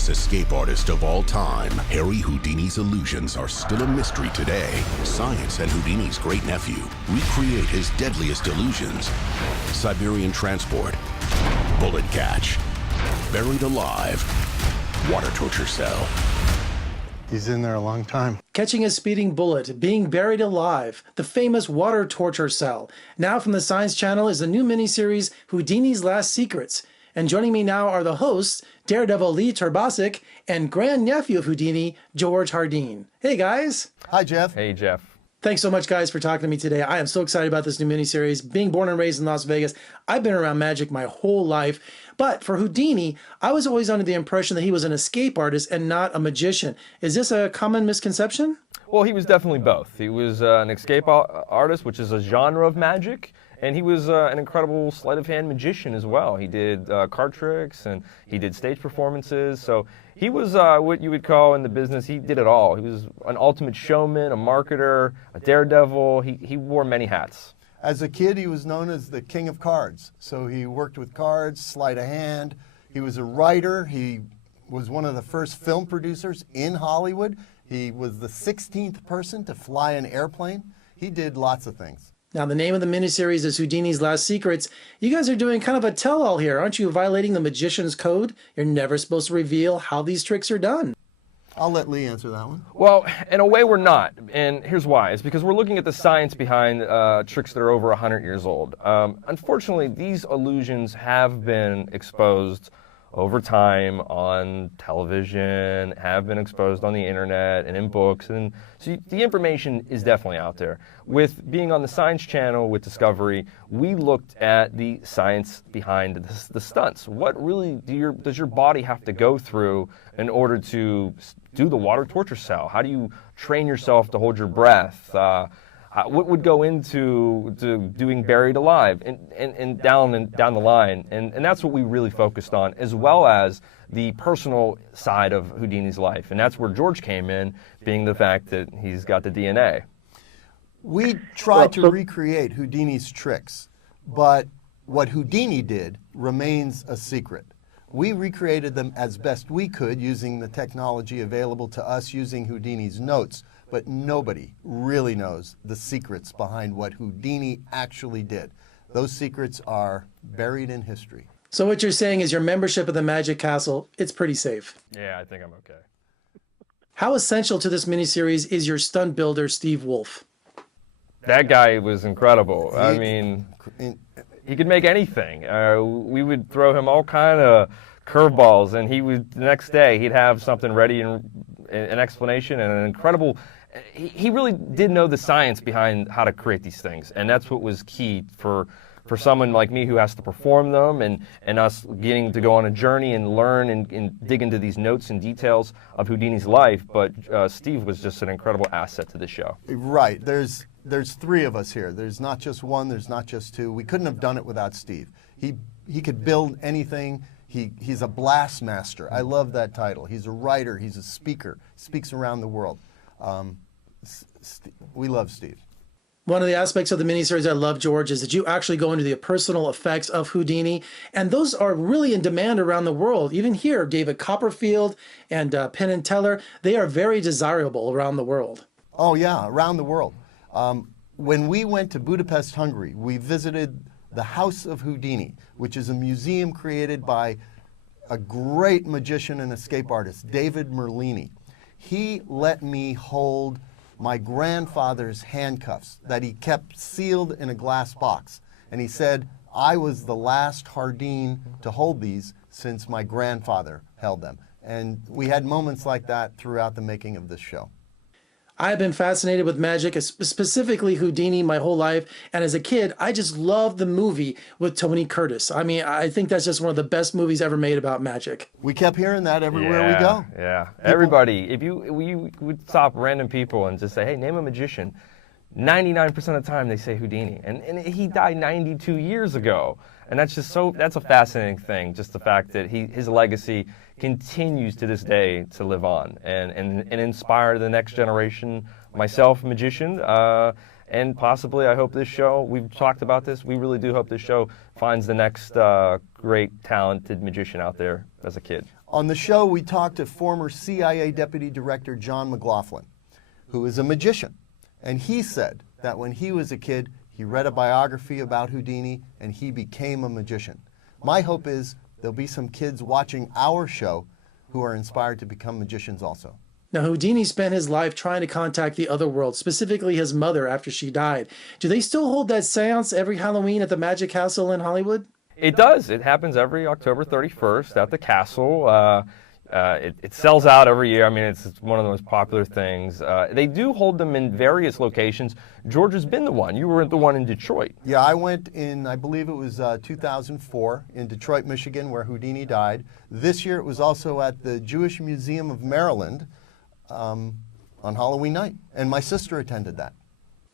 famous escape artist of all time, Harry Houdini's illusions are still a mystery today. Science and Houdini's great nephew recreate his deadliest illusions. Siberian transport, bullet catch, buried alive, water torture cell. He's in there a long time. Catching a speeding bullet, being buried alive, the famous water torture cell. Now from the Science Channel is the new miniseries Houdini's Last Secrets. And joining me now are the hosts, Daredevil Lee Terbosic and grandnephew of Houdini, George Hardeen. Hey guys. Hi, Jeff. Hey, Jeff. Thanks so much, guys, for talking to me today. I am so excited about this new miniseries. Being born and raised in Las Vegas, I've been around magic my whole life. But for Houdini, I was always under the impression that he was an escape artist and not a magician. Is this a common misconception? Well, he was definitely both. He was an escape artist, which is a genre of magic, and he was an incredible sleight of hand magician as well. He did card tricks and he did stage performances. So he was what you would call in the business, he did it all. He was an ultimate showman, a marketer, a daredevil. He wore many hats. As a kid, he was known as the king of cards. So he worked with cards, sleight of hand. He was a writer. He was one of the first film producers in Hollywood. He was the 16th person to fly an airplane. He did lots of things. Now, the name of the miniseries is Houdini's Last Secrets. You guys are doing kind of a tell-all here. Aren't you violating the magician's code? You're never supposed to reveal how these tricks are done. I'll let Lee answer that one. Well, in a way we're not, and here's why. It's because we're looking at the science behind tricks that are over 100 years old. Unfortunately, these illusions have been exposed over time on television, have been exposed on the internet and in books, and so the information is definitely out there. With being on the Science Channel with Discovery, we looked at the science behind the stunts. What really does your body have to go through in order to do the water torture cell? How do you train yourself to hold your breath? What would go into doing buried alive and down the line? And that's what we really focused on, as well as the personal side of Houdini's life. And that's where George came in, being the fact that he's got the DNA. We tried to recreate Houdini's tricks, but what Houdini did remains a secret. We recreated them as best we could using the technology available to us using Houdini's notes. But nobody really knows the secrets behind what Houdini actually did. Those secrets are buried in history. So what you're saying is your membership of the Magic Castle, it's pretty safe. Yeah, I think I'm okay. How essential to this miniseries is your stunt builder, Steve Wolf? That guy was incredible. I mean, he could make anything. We would throw him all kind of curveballs, and he would, the next day, he'd have something ready and an explanation and an incredible. He really did know the science behind how to create these things, and that's what was key for someone like me who has to perform them, and us getting to go on a journey and learn and dig into these notes and details of Houdini's life. But Steve was just an incredible asset to the show. Right. There's three of us here. There's not just one. There's not just two. We couldn't have done it without Steve. He could build anything. He's a blast master. I love that title. He's a writer. He's a speaker. Speaks around the world. We love Steve. One of the aspects of the miniseries I love, George, is that you actually go into the personal effects of Houdini, and those are really in demand around the world. Even here, David Copperfield and Penn and Teller, they are very desirable around the world. Oh yeah, around the world. When we went to Budapest, Hungary, we visited the House of Houdini, which is a museum created by a great magician and escape artist, David Merlini. He let me hold my grandfather's handcuffs that he kept sealed in a glass box. And he said, I was the last Hardeen to hold these since my grandfather held them. And we had moments like that throughout the making of this show. I have been fascinated with magic, specifically Houdini, my whole life. And as a kid, I just loved the movie with Tony Curtis. I mean, I think that's just one of the best movies ever made about magic. We kept hearing that everywhere we go. Yeah, everybody. If we would stop random people and just say, hey, name a magician, 99% of the time they say Houdini. And he died 92 years ago. And that's just that's a fascinating thing, just the fact that his legacy continues to this day to live on and inspire the next generation, myself, a magician, and possibly, I hope this show, we've talked about this, we really do hope this show finds the next great talented magician out there as a kid. On the show, we talked to former CIA Deputy Director John McLaughlin, who is a magician. And he said that when he was a kid, he read a biography about Houdini and he became a magician. My hope is there'll be some kids watching our show who are inspired to become magicians also. Now, Houdini spent his life trying to contact the other world, specifically his mother after she died. Do they still hold that seance every Halloween at the Magic Castle in Hollywood? It does. It happens every October 31st at the castle. It sells out every year. I mean, it's one of the most popular things. They do hold them in various locations. George has been the one. You were the one in Detroit. Yeah, I went in, I believe it was 2004, in Detroit, Michigan, where Houdini died. This year it was also at the Jewish Museum of Maryland on Halloween night, and my sister attended that.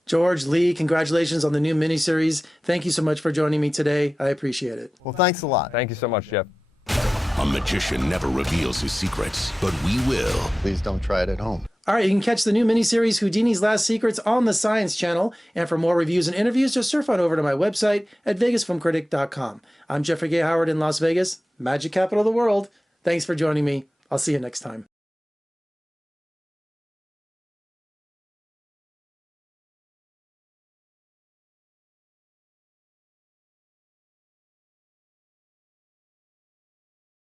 George, Lee, congratulations on the new miniseries. Thank you so much for joining me today. I appreciate it. Well, thanks a lot. Thank you so much, Jeff. A magician never reveals his secrets, but we will. Please don't try it at home. All right, you can catch the new miniseries Houdini's Last Secrets on the Science Channel. And for more reviews and interviews, just surf on over to my website at vegasfilmcritic.com. I'm Jeffrey Gay Howard in Las Vegas, Magic Capital of the World. Thanks for joining me. I'll see you next time.